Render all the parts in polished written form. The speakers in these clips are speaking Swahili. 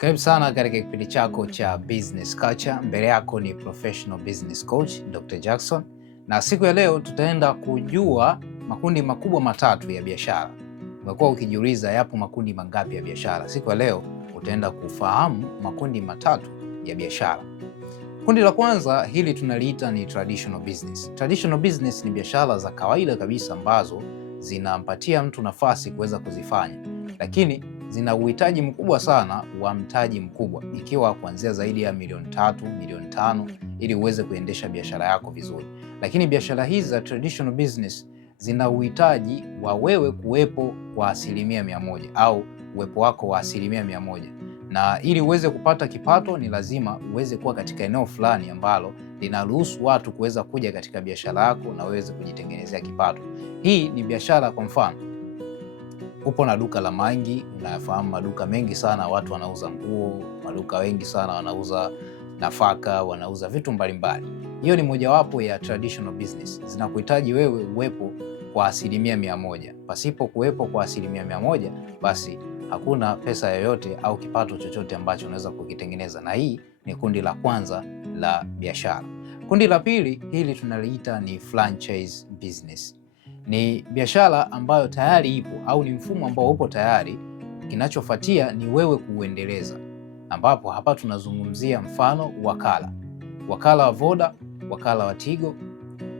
Karibu sana katika kipindi chako cha Business Culture. Mbele yako ni Professional Business Coach Dr. Jackson, na siku ya leo tutaenda kujua makundi makubwa matatu ya biashara. Umekuwa ukijiuliza yapo makundi mangapi ya biashara? Siku ya leo utaenda kufahamu makundi matatu ya biashara. Kundi la kwanza hili tunaliita ni traditional business. Traditional business ni biashara za kawaida kabisa ambazo zinampatia mtu nafasi kuweza kuzifanya, lakini zina uhitaji mkubwa sana wa mtaji mkubwa, ikiwa kuanzia zaidi ya milioni 3, milioni 5 ili uweze kuendesha biashara yako vizuri. Lakini biashara hizi za traditional business zina uhitaji wa wewe kuwepo kwa 100% au uwepo wako wa 100%. Na ili uweze kupata kipato ni lazima uweze kuwa katika eneo fulani ambalo linaruhusu watu kuweza kuja katika biashara yako na uweze kujitengenezea kipato. Hii ni biashara, kwa mfano upo na duka la mangi, unafahamu maduka mengi sana watu wanauza nguo, maduka wengi sana wanauza nafaka, wanauza vitu mbalimbali. Hiyo ni mojawapo ya traditional business. Zinakuhitaji wewe uwepo kwa 100%. Pasipo kuwepo kwa 100%, basi hakuna pesa yoyote au kipato chochote ambacho unaweza kukitengeneza, na hii ni kundi la kwanza la biashara. Kundi la pili hili tunaliita ni franchise business. Ni biashara ambayo tayari ipo au ni mfumo ambao upo tayari, kinachofuatia ni wewe kuuendeleza, ambapo hapa tunazungumzia mfano wakala wa Voda, wakala wa Tigo.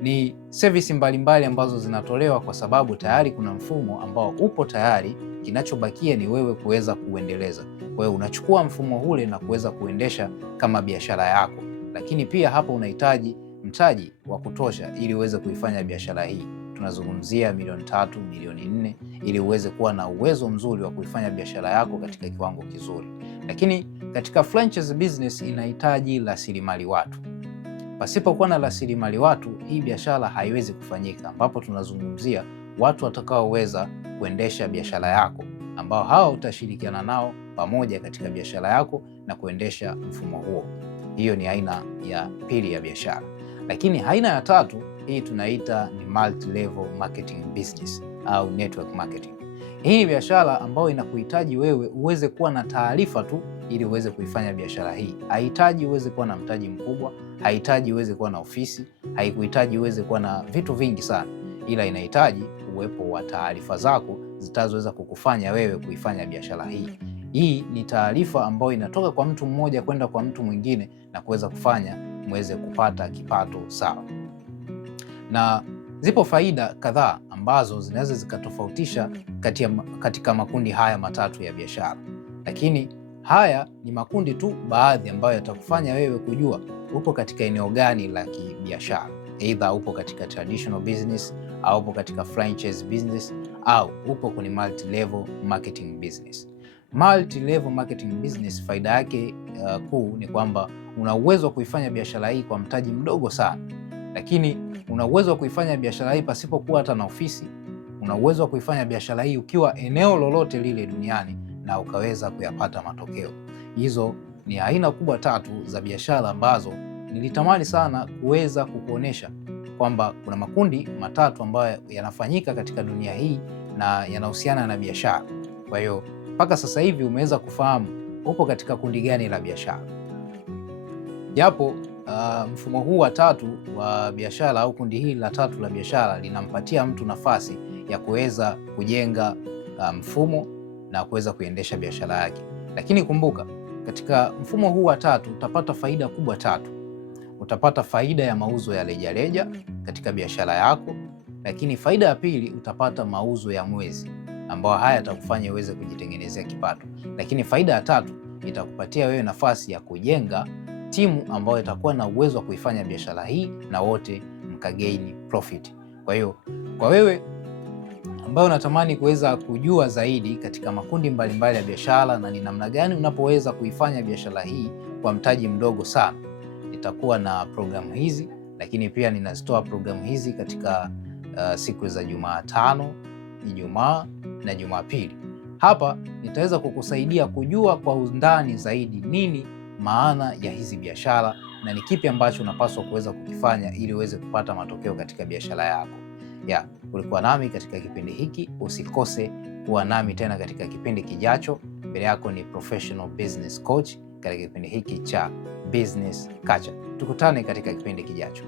Ni service mbalimbali ambazo zinatolewa kwa sababu tayari kuna mfumo ambao upo tayari, kinachobakia ni wewe kuweza kuuendeleza. Kwa hiyo unachukua mfumo ule na kuweza kuendesha kama biashara yako, lakini pia hapo unahitaji mtaji wa kutosha ili uweze kuifanya biashara hii. Tunazungumzia milioni 3, milioni 4 ili uweze kuwa na uwezo mzuri wa kuifanya biashara yako katika kiwango kizuri. Lakini katika franchise business inahitaji rasilimali watu. Pasipokuwa na rasilimali watu, hii biashara haiwezi kufanyika, ambapo tunazungumzia watu watakaoweza kuendesha biashara yako, ambao hao utashirikiana nao pamoja katika biashara yako na kuendesha mfumo huo. Hiyo ni aina ya pili ya biashara. Lakini aina ya tatu hii tunaita ni multi-level marketing business au network marketing. Hii ni biashara ambayo inakuhitaji wewe uweze kuwa na taarifa tu ili uweze kuifanya biashara hii. Haihitaji uweze kuwa na mtaji mkubwa, haihitaji uweze kuwa na ofisi, haikuhitaji uweze kuwa na vitu vingi sana, ila inahitaji uwepo wa taarifa zako zitazoweza kukufanya wewe kuifanya biashara hii. Hii ni taarifa ambayo inatoka kwa mtu mmoja kwenda kwa mtu mwingine na kuweza kufanya muweze kupata kipato sawa. Na zipo faida kadhaa ambazo zinaweza zikatofautisha katika makundi haya matatu ya biashara, lakini haya ni makundi tu baadhi ambayo yatakufanya wewe kujua upo katika eneo gani la kibiashara. Either upo katika traditional business au upo katika franchise business au upo kwenye multi-level marketing business. Multi-level marketing business faida yake kuu ni kwamba una uwezo wa kuifanya biashara hii kwa mtaji mdogo sana, lakini una uwezo wa kuifanya biashara hii pasipokuwa hata na ofisi. Una uwezo wa kuifanya biashara hii ukiwa eneo lolote lile duniani na ukaweza kuyapata matokeo. Hizo ni aina kubwa tatu za biashara ambazo nilitamani sana kuweza kukuonesha kwamba kuna makundi matatu ambayo yanafanyika katika dunia hii na yanahusiana na biashara. Kwa hiyo mpaka sasa hivi umeweza kufahamu upo katika kundi gani la biashara. Japo mfumo huu wa tatu wa biashara au kundi hili la tatu la biashara linampatia mtu nafasi ya kuweza kujenga mfumo na kuweza kuendesha biashara yake. Lakini kumbuka, katika mfumo huu wa tatu utapata faida kubwa tatu. Utapata faida ya mauzo ya rejareja katika biashara yako, lakini faida ya pili utapata mauzo ya mwezi, ambayo haya yatakufanya uweze kujitengenezea kipato. Lakini faida ya tatu itakupatia wewe nafasi ya kujenga timu ambayo itakuwa na uwezo wa kuifanya biashara hii na wote mkagaini profit. Kwa hiyo kwa wewe ambayo unatamani kuweza kujua zaidi katika makundi mbalimbali ya biashara na ni namna gani unapoweza kuifanya biashara hii kwa mtaji mdogo sana, nitakuwa na programu hizi, lakini pia ninazitoa programu hizi katika siku za Jumatano, Ijumaa na Jumapili. Hapa nitaweza kukusaidia kujua kwa undani zaidi nini maana ya hizi biashara na ni kipi ambacho unapaswa kuweza kukifanya ili uweze kupata matokeo katika biashara yako. Ulikuwa nami katika kipindi hiki, usikose kuwa nami tena katika kipindi kijacho. mbele yako ni professional business coach katika kipindi hiki cha Business Culture. Tukutane katika kipindi kijacho.